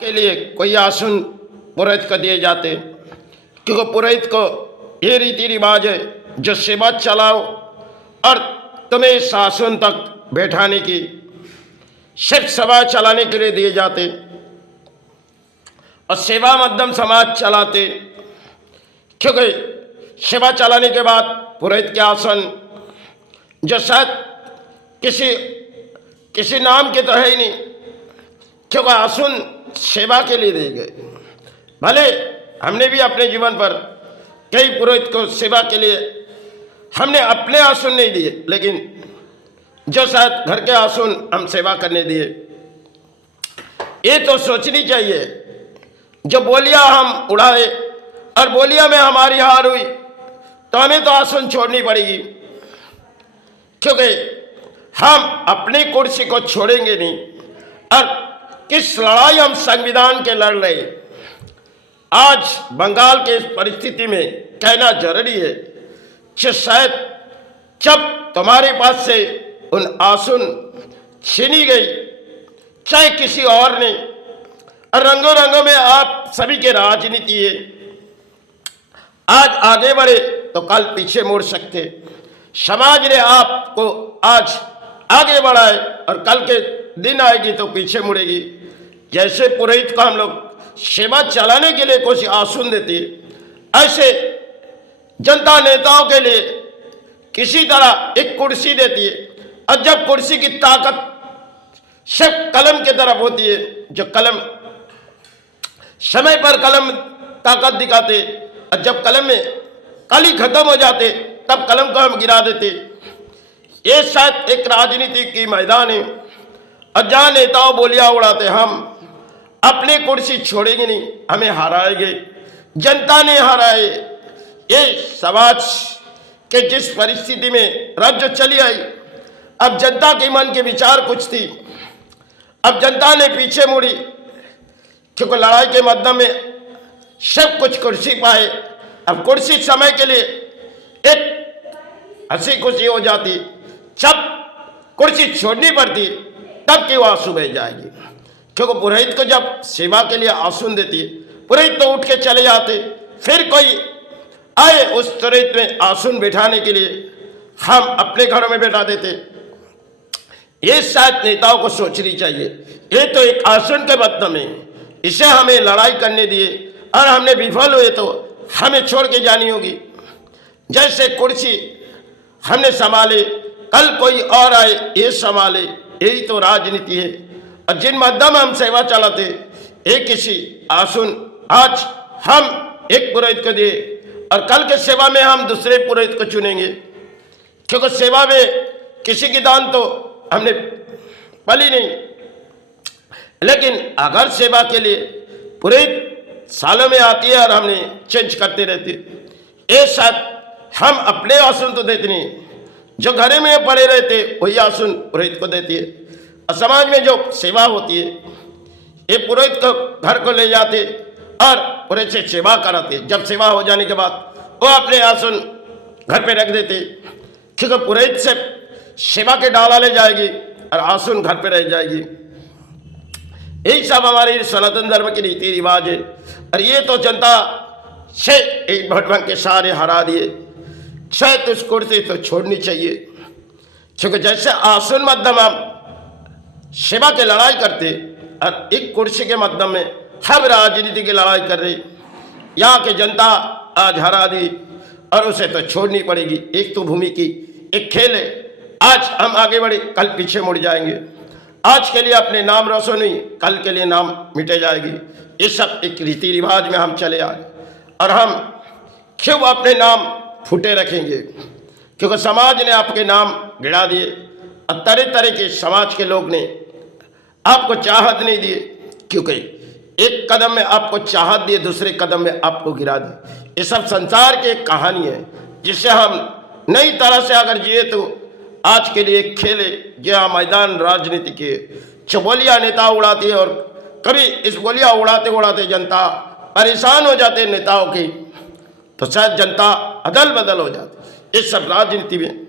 के लिए कोई आसन पुरोहित को दिए जाते, क्योंकि पुरोहित को ये रीति रिवाज है जो सेवा चलाओ और तुम्हें इस आसन तक बैठाने की, सिर्फ सेवा चलाने के लिए दिए जाते और सेवा मध्यम समाज चलाते, क्योंकि सेवा चलाने के बाद पुरोहित के आसन जो शायद किसी नाम के तो है ही नहीं, क्योंकि आसन सेवा के लिए दिए गए। भले हमने भी अपने जीवन पर कई पुरोहित को सेवा के लिए हमने अपने आसन नहीं दिए, लेकिन जो शायद घर के आसन हम सेवा करने दिए। ये तो सोचनी चाहिए, जो बोलियां हम उड़ाए और बोलियां में हमारी हार हुई तो हमें तो आसन छोड़नी पड़ेगी, क्योंकि हम अपनी कुर्सी को छोड़ेंगे नहीं। और किस लड़ाई हम संविधान के लड़ रहे, आज बंगाल के इस परिस्थिति में कहना जरूरी है कि शायद जब तुम्हारे पास से उन आसन छीनी गई, चाहे किसी और ने, और रंगों रंगों में आप सभी के राजनीति है, आज आगे बढ़े तो कल पीछे मुड़ सकते। समाज ने आपको आज आगे बढ़ाए और कल के दिन आएगी तो पीछे मुड़ेगी। जैसे पुरोहित को हम लोग सेवा चलाने के लिए कुछ आसन देती है, ऐसे जनता नेताओं के लिए किसी तरह एक कुर्सी देती है। और जब कुर्सी की ताकत सिर्फ कलम की तरफ होती है, जो कलम समय पर कलम ताकत दिखाते, और जब कलम में कली खत्म हो जाते तब कलम को हम गिरा देते। ये शायद एक राजनीति की मैदान है और जहां नेताओं बोलियां उड़ाते, हम अपनी कुर्सी छोड़ेंगे नहीं, हमें हराएंगे, जनता ने हराए। ये समाज के जिस परिस्थिति में राज्य चली आई, अब जनता के मन के विचार कुछ थी, अब जनता ने पीछे मुड़ी, क्योंकि लड़ाई के मध्यम में सब कुछ कुर्सी पाए। अब कुर्सी समय के लिए एक हंसी खुशी हो जाती, जब कुर्सी छोड़नी पड़ती तब की वो आंसू बह जाएगी। क्योंकि पुरोहित को जब सेवा के लिए आसन देती है, पुरोहित तो उठ के चले जाते, फिर कोई आए उस पुरोहित में आसन बिठाने के लिए हम अपने घरों में बैठा देते। ये शायद नेताओं को सोचनी चाहिए, ये तो एक आसन के बदले में, इसे हमें लड़ाई करने दिए और हमने विफल हुए तो हमें छोड़ के जानी होगी। जैसे कुर्सी हमने संभाले, कल कोई और आए ये संभाले, यही तो राजनीति है। और जिन माध्यम हम सेवा चलाते, एक किसी आसन आज हम एक पुरोहित को दिए और कल के सेवा में हम दूसरे पुरोहित को चुनेंगे, क्योंकि सेवा में किसी की दान तो हमने पली नहीं। लेकिन अगर सेवा के लिए पुरोहित सालों में आती है और हमने चेंज करते रहते, ये शायद हम अपने आसन तो देते नहीं, जो घर में पड़े रहते वही आसन पुरोहित को देती है। और समाज में जो सेवा होती है, ये पुरोहित को घर को ले जाते और पुरोहित से सेवा कराते। जब सेवा हो जाने के बाद वो अपने आसन घर पे रख देते, क्योंकि पुरोहित से सेवा के डाला ले जाएगी और आसन घर पे रह जाएगी। यही सब हमारे सनातन धर्म के रीति रिवाज है। और ये तो जनता से एक भटभंग के सारे हरा दिए, शायद उस कुर्सी तो छोड़नी चाहिए, क्योंकि जैसे आसन मध्यम हम सेवा की लड़ाई करते और एक कुर्सी के मध्यम में हम राजनीति की लड़ाई कर रहे। यहाँ की जनता आज हरा दी और उसे तो छोड़नी पड़ेगी। एक तो भूमि की एक खेल है, आज हम आगे बढ़े कल पीछे मुड़ जाएंगे। आज के लिए अपने नाम रोशन हुई, कल के लिए नाम मिटे जाएगी। ये सब एक रीति रिवाज में हम चले आए और हम क्यों अपने नाम फूटे रखेंगे, क्योंकि समाज ने आपके नाम गिरा दिए और तरह तरह के समाज के लोग ने आपको चाहत नहीं दिए, क्योंकि एक कदम में आपको चाहत दिए, दूसरे कदम में आपको गिरा दिए। ये सब संसार की एक कहानी है, जिससे हम नई तरह से अगर जिए तो आज के लिए एक खेल है, यह मैदान राजनीति के चबोलिया नेता उड़ाती है। और कभी इस बोलियां उड़ाते उड़ाते जनता परेशान हो जाते नेताओं की, तो शायद जनता अदल बदल हो जाती। इस सब राजनीति में